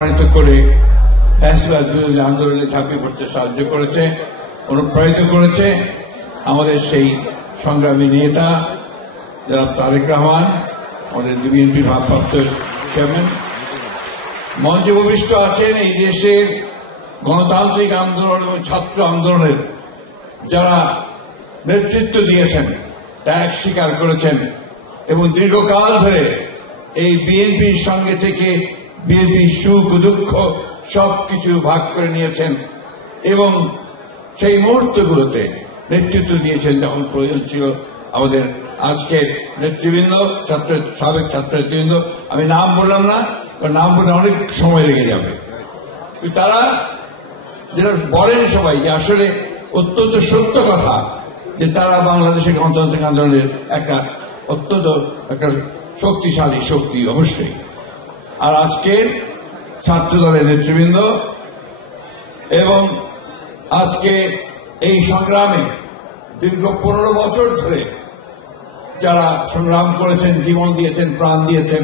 করে ফ্যাসিবাদ বিরোধী আন্দোলনে ঝাঁপিয়ে পড়তে সাহায্য করেছে, অনুপ্রাণিত করেছে আমাদের সেই সংগ্রামী নেতা জনাব তারেক রহমান, আমাদের বিএনপির ভারপ্রাপ্ত চেয়ারম্যান। মঞ্চে উপবিষ্ট আছেন এই দেশের গণতান্ত্রিক আন্দোলন এবং ছাত্র আন্দোলনের যারা নেতৃত্ব দিয়েছেন, ত্যাগ স্বীকার করেছেন এবং দীর্ঘকাল ধরে এই বিএনপির সঙ্গে থেকে বিএনপির সুখ দুঃখ সবকিছু ভাগ করে নিয়েছেন এবং সেই মুহূর্তগুলোতে নেতৃত্ব দিয়েছেন যখন প্রয়োজন ছিল। আমাদের আজকের নেতৃবৃন্দ, সাবেক ছাত্র নেতৃবৃন্দ, আমি নাম বললাম না, কারণ নাম বলে অনেক সময় লেগে যাবে। তারা যেটা বলেন সবাই যে আসলে অত্যন্ত সত্য কথা যে তারা বাংলাদেশের গণতান্ত্রিক আন্দোলনের একটা অত্যন্ত একটা শক্তিশালী শক্তি অবশ্যই। আর আজকে ছাত্র দলের নেতৃবৃন্দ এবং আজকে এই সংগ্রামে দীর্ঘ 15 বছর ধরে যারা সংগ্রাম করেছেন, জীবন দিয়েছেন, প্রাণ দিয়েছেন,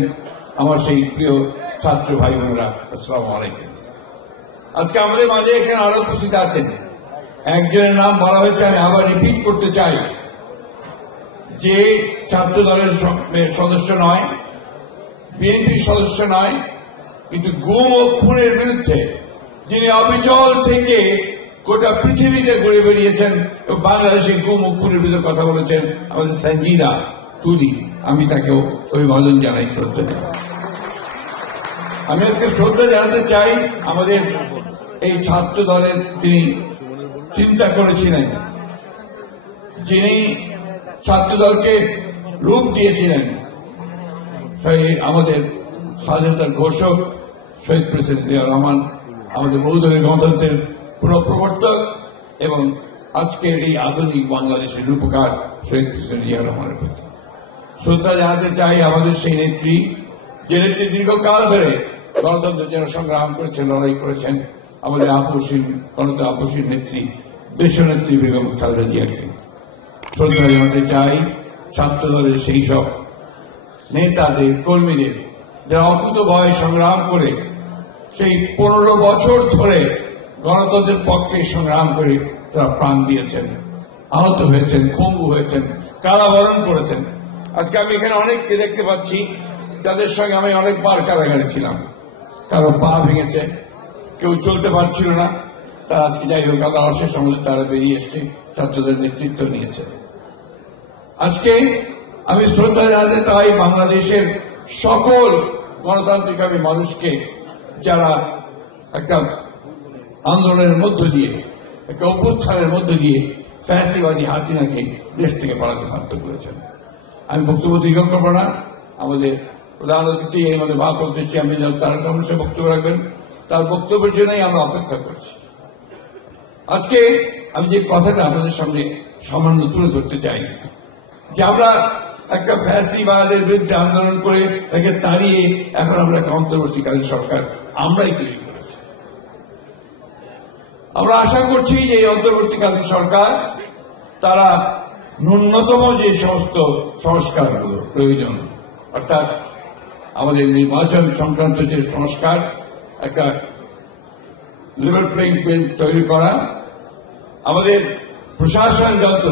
আমার সেই প্রিয় ছাত্র ভাই বোনেরা, আসসালামু আলাইকুম। আজকে আমাদের মাঝে এখানে আরো উপস্থিত আছেন, একজনের নাম বলা হয়েছে, আমি আবার রিপিট করতে চাই, যে ছাত্র দলের সদস্য নয়, বিএনপির সদস্য নয়, কিন্তু গুম ও খুনের বিরুদ্ধে যিনি অবিচল থেকে গোটা পৃথিবীতে ঘুরে বেরিয়েছেন এবং বাংলাদেশে গুম ও খুনের বিরুদ্ধে কথা বলেছেন, আমাদের সঞ্জিদা তুলি, আমি তাকেও অভিবাদন জানাই, শ্রদ্ধা জানাই। আমি আজকে শ্রদ্ধা জানাতে চাই আমাদের এই ছাত্র দলের তিনি চিন্তা করেছিলেন, যিনি ছাত্র দলকে রূপ দিয়েছিলেন, আমাদের স্বাধীনতার ঘোষক শহীদ প্রেসিডেন্ট জিয়া রহমান, আমাদের বহুদলীয় গণতন্ত্রের পুনঃপ্রবর্তক এবং আজকের এই আধুনিক বাংলাদেশের রূপকার শহীদ প্রেসিডেন্ট জিয়া রহমানের প্রতি শ্রদ্ধা জানাতে চাই। আমাদের সেই নেত্রী, যে নেত্রী দীর্ঘকাল ধরে গণতন্ত্রের জন্য সংগ্রাম করেছেন, লড়াই করেছেন, আমাদের গণতন্ত্র আপসীর নেত্রী, দেশনেত্রী বেগম খালেদা জিয়াকে শ্রদ্ধা জানাতে চাই। ছাত্র দলের সেই সব নেতাদের, কর্মীদের যারা অকুতভয় সংগ্রাম করে সেই 15 বছর ধরে গণতন্ত্রের পক্ষে সংগ্রাম করে তারা প্রাণ দিয়েছেন, আহত হয়েছেন, পঙ্গু হয়েছেন, কারাবরণ করেছেন। আজকে আমি এখানে অনেককে দেখতে পাচ্ছি যাদের সঙ্গে আমি অনেকবার কারাগারে ছিলাম, কারো পা ভেঙেছে, কেউ চলতে পারছিল না, তারা আজকে যাই হোক আল্লাহ অশেষ আমাদের তারা বেরিয়ে এসছে, ছাত্রদের নেতৃত্ব নিয়েছে। আজকে আমি শ্রদ্ধা জানাতে চাই বাংলাদেশের সকল গণতান্ত্রিক মানুষকে, যারা একটা আন্দোলনের মধ্য দিয়ে, একটা অভ্যুত্থানের মধ্য দিয়ে ফ্যাসিবাদী হাসিনাকে দেশ থেকে পালাতে বাধ্য করেছেন। আমি বক্তব্য দীর্ঘ করব না, আমাদের প্রধান অতিথি আমাদের ভারপ্রাপ্ত চেয়ারম্যান তারেক রহমান সাহেব বক্তব্য রাখবেন, তার বক্তব্যের জন্যই আমরা অপেক্ষা করছি। আজকে আমি যে কথাটা আপনাদের সামনে সামান্য তুলে ধরতে চাই, যে আমরা একটা ফ্যাসিবাদের বিরুদ্ধে আন্দোলন করে তাকে তাড়িয়ে এখন আমরা একটা অন্তর্বর্তীকালীন সরকার আমরাই তৈরি করেছি। আমরা আশা করছি যে এই অন্তর্বর্তীকালীন সরকার তারা ন্যূনতম যে সমস্ত সংস্কারগুলো প্রয়োজন, অর্থাৎ আমাদের নির্বাচন সংক্রান্ত যে সংস্কার, একটা লেভেল প্লেইং ফিল্ড তৈরি করা, আমাদের প্রশাসন যন্ত্র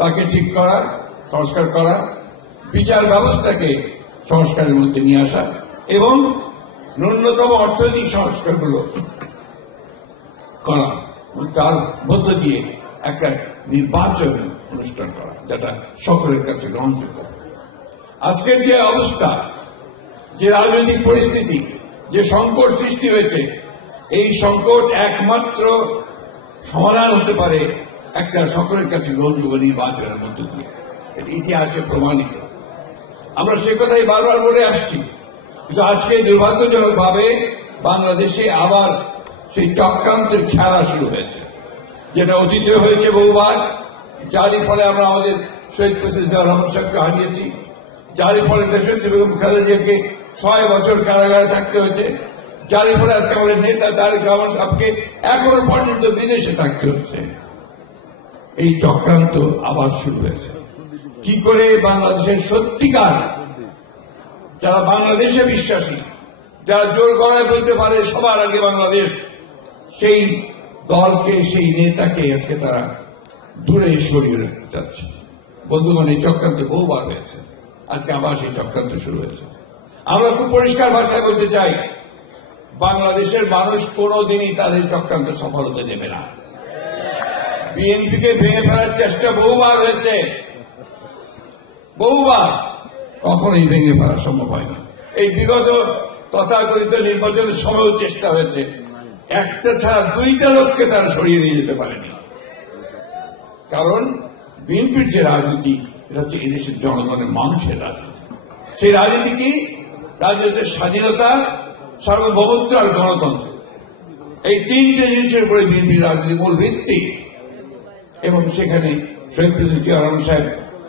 তাকে ঠিক করা, সংস্কার করা, বিচার ব্যবস্থাকে সংস্কারের মধ্যে নিয়ে আসা এবং ন্যূনতম অর্থনৈতিক সংস্কারগুলো করা, তার মধ্য দিয়ে একটা নির্বাচন অনুষ্ঠান করা যেটা সকলের কাছে গ্রহণযোগ্য। আজকের যে অবস্থা, যে রাজনৈতিক পরিস্থিতি, যে সংকট সৃষ্টি হয়েছে, এই সংকট একমাত্র সমাধান হতে পারে একটা সকলের কাছে গ্রহণযোগ্য নির্বাচনের মধ্য দিয়ে। এটি ইতিহাসে প্রমাণিত, আমরা সে কথাই বারবার বলে আসছি। কিন্তু আজকে দুর্ভাগ্যজনকভাবে বাংলাদেশে আবার সেই চক্রান্তের খেলা শুরু হয়েছে, যেটা অতীতে হয়েছে বহুবার, যারই ফলে আমরা আমাদের শহীদ প্রেসিডেন্ট জিয়া রহমান সাহেবকে হারিয়েছি, যারই ফলে দেশনেত্রী বেগম খালেদা জিয়াকে 6 বছর কারাগারে থাকতে হয়েছে, যারই ফলে আজকে আমাদের নেতা তারেক রহমান সাহেবকে এখন পর্যন্ত বিদেশে থাকতে হচ্ছে। এই চক্রান্ত আবার শুরু হয়েছে। কি করে বাংলাদেশের সত্যিকার যারা বাংলাদেশে বিশ্বাসী, যারা জোর গলায় বলতে পারে সবার আগে বাংলাদেশ, সেই দলকে, সেই নেতাকে আজকে তারা দূরে সরিয়ে রাখতে চাচ্ছে। বন্ধুগণ, এই চক্রান্ত বহুবার হয়েছে, আজকে আবার সেই চক্রান্ত শুরু হয়েছে। আমরা খুব পরিষ্কার ভাষায় বলতে চাই, বাংলাদেশের মানুষ কোনোদিনই তাদের চক্রান্ত সফল হতে দেবে না। বিএনপিকে ভেঙে ফেলার চেষ্টা বহুবার হয়েছে, বহুবার, কখনোই ভেঙে ফেলা সম্ভব হয় না। এই বিগত তথাকথিত নির্বাচনের সময়ও চেষ্টা হয়েছে, একটা ছাড়া দুইটা লোককে তারা সরিয়ে নিয়ে যেতে পারেনি। কারণ বিএনপির যে রাজনীতি, এটা হচ্ছে এদেশের জনগণের মানুষের রাজনীতি। সেই রাজনীতি কি? রাজনীতির স্বাধীনতা, সার্বভৌমত্ব আর গণতন্ত্র, এই তিনটে জিনিসের উপরে বিএনপির রাজনীতি মূল ভিত্তি। এবং সেখানে শহীদ প্রেসিডেন্ট জিয়া রহমান সাহেব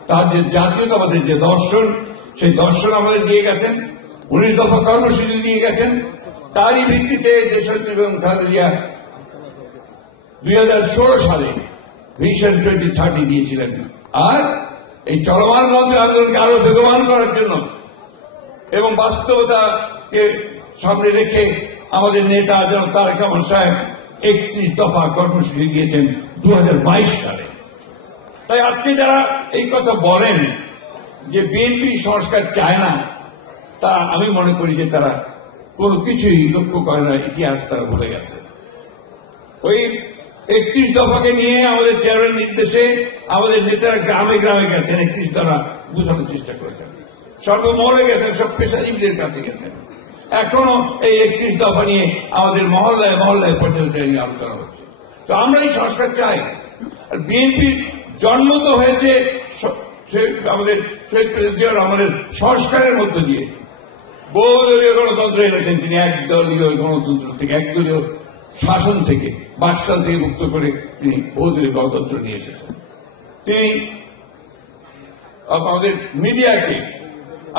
তার যে জাতীয়তাবাদের যে দর্শন, সেই দর্শন আমাদের দিয়ে গেছেন, 19 দফা কর্মসূচি দিয়ে গেছেন। তারই ভিত্তিতে দেশনেত্রী বেগম খালেদা জিয়া 2016 সালে ভিশন 2030 দিয়েছিলেন। আর এই চলমান আন্দোলনকে আরো বেগবান করার জন্য এবং বাস্তবতাকে সামনে রেখে আমাদের নেতা জনাব তারেক রহমান সাহেব 31 দফা কর্মসূচি দিয়েছেন 2022 সালে। তাই আজকে যারা এই কথা বলেন যে বিএনপি সংস্কার চায় না, তা আমি মনে করি যে তারা কোনো কিছুই লক্ষ্য করে না, ইতিহাস তারা ভুলে গেছে। ওই 31 দফাকে নিয়ে আমাদের চেয়ারম্যান নির্দেশে আমাদের নেতারা গ্রামে গ্রামে গেছেন, 31 দফা বোঝানোর চেষ্টা করেছেন, সর্বমহলে গেছেন, সব পেশাজীবীদের কাছে গেছেন। এখনো এই 31 দফা নিয়ে আমাদের মহল্লায় মহল্লায় পর্যন্ত আলোচনা হচ্ছে। তো আমরা এই সংস্কার চাই। আর বিএনপি জন্ম তো হয়েছে আমাদের শহীদ প্রেসিডেন্ট জিয়া রহমানের সংস্কারের মধ্য দিয়ে। বহুদলীয় গণতন্ত্র এনেছেন তিনি, একদলীয় গণতন্ত্র থেকে, একদলীয় শাসন থেকে, বাকশাল থেকে মুক্ত করে তিনি বহুদলীয় গণতন্ত্র নিয়ে এসেছেন। তিনি আমাদের মিডিয়াকে,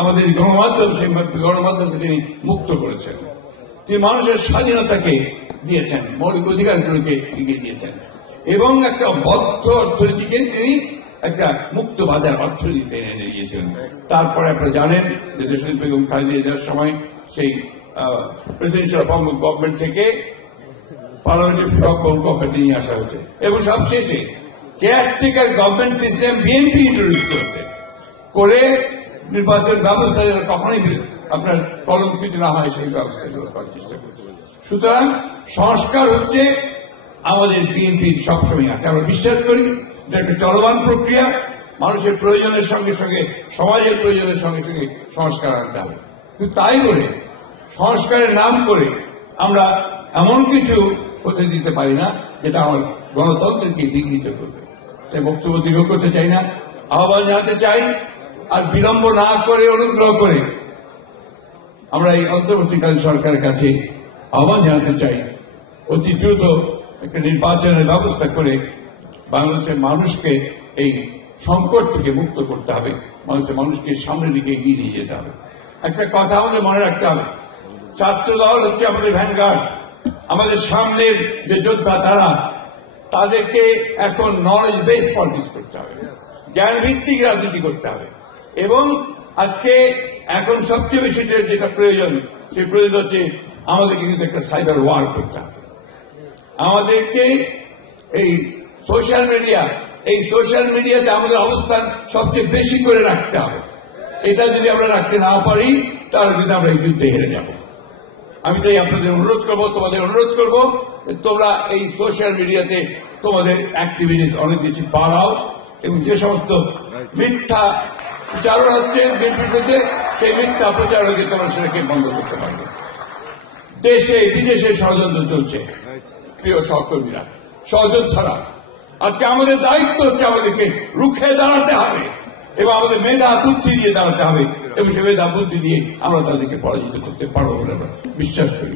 আমাদের গণমাধ্যম, সেই গণমাধ্যমকে তিনি মুক্ত করেছেন। তিনি মানুষের স্বাধীনতাকে দিয়েছেন, মৌলিক অধিকারগুলোকে এগিয়ে দিয়েছেন এবং একটা বদ্ধ অর্থনীতিকে তিনি একটা মুক্ত বাজার অর্থনীতিতে এনে দিয়েছিলেন। তারপরে আপনারা জানেন যে দেশনেত্রী বেগম খালেদা জিয়ার সময় সেই প্রেসিডেন্সিয়াল ফর্ম অফ গভর্নমেন্ট থেকে পার্লামেন্টারি ফর্ম অফ গভর্নমেন্ট নিয়ে আসা হয়েছে এবং সবশেষে caretaker government system BNP introduce করেছে, করে নির্বাচন ব্যবস্থা যেন কখনোই আপনার কলঙ্কিত না হয় সেই ব্যবস্থা করার চেষ্টা করছে। সুতরাং সংস্কার হচ্ছে আমাদের বিএনপির সবসময় আছে। আমরা বিশ্বাস করি যে একটা চলমান প্রক্রিয়া, মানুষের প্রয়োজনের সঙ্গে সঙ্গে, সমাজের প্রয়োজনের সঙ্গে সঙ্গে সংস্কার আনতে হবে। কিন্তু তাই বলে সংস্কারের নাম করে আমরা এমন কিছু হতে দিতে পারি না যেটা আমার গণতন্ত্রকে বিঘ্নিত করবে। তাই বক্তব্য দীর্ঘ করতে চাই না, আহ্বান জানাতে চাই, আর বিলম্ব না করে অনুগ্রহ করে আমরা এই অন্তর্বর্তীকালীন সরকারের কাছে আহ্বান জানাতে চাই, অতি দ্রুত একটা নির্বাচনের ব্যবস্থা করে বাংলাদেশের মানুষকে এই সংকট থেকে মুক্ত করতে হবে, মানুষকে সামনের দিকে এগিয়ে নিয়ে যেতে হবে। একটা কথা আমাদের মনে রাখতে হবে, ছাত্র দল হচ্ছে আমাদের ভ্যানগার্ড, আমাদের সামনের যে যোদ্ধা তারা, তাদেরকে এখন নলেজ বেস পলিটিক্স করতে হবে, জ্ঞান ভিত্তিক রাজনীতি করতে হবে। এবং আজকে এখন সবচেয়ে বেশি যেটা প্রয়োজন, সেই প্রয়োজন হচ্ছে আমাদেরকে কিন্তু একটা সাইবার ওয়ার করতে হবে। আমাদেরকে এই সোশ্যাল মিডিয়াতে আমাদের অবস্থান সবচেয়ে বেশি করে রাখতে হবে। এটা যদি আমরা রাখতে না পারি তাহলে কিন্তু আমরা এই যুদ্ধে হেরে যাব। আমি তাই আপনাদের অনুরোধ করবো, তোমাদের অনুরোধ করবো, তোমরা এই সোশ্যাল মিডিয়াতে তোমাদের অ্যাক্টিভিটিস অনেক বেশি বাড়াও এবং যে সমস্ত মিথ্যা প্রচারণা হচ্ছে বিএনপির বিরুদ্ধে, সেই মিথ্যা প্রচারণাকে তোমরা সেটাকে বন্ধ করতে পারবে। দেশে বিদেশে ষড়যন্ত্র চলছে, প্রিয় সহকর্মীরা, সহযোদ্ধারা, আজকে আমাদের দায়িত্ব হচ্ছে আমাদেরকে রুখে দাঁড়াতে হবে এবং আমাদের মেধা বুদ্ধি দিয়ে দাঁড়াতে হবে এবং সে মেধা বুদ্ধি দিয়ে আমরা তাদেরকে পরাজিত করতে পারবো বলে আমরা বিশ্বাস করি।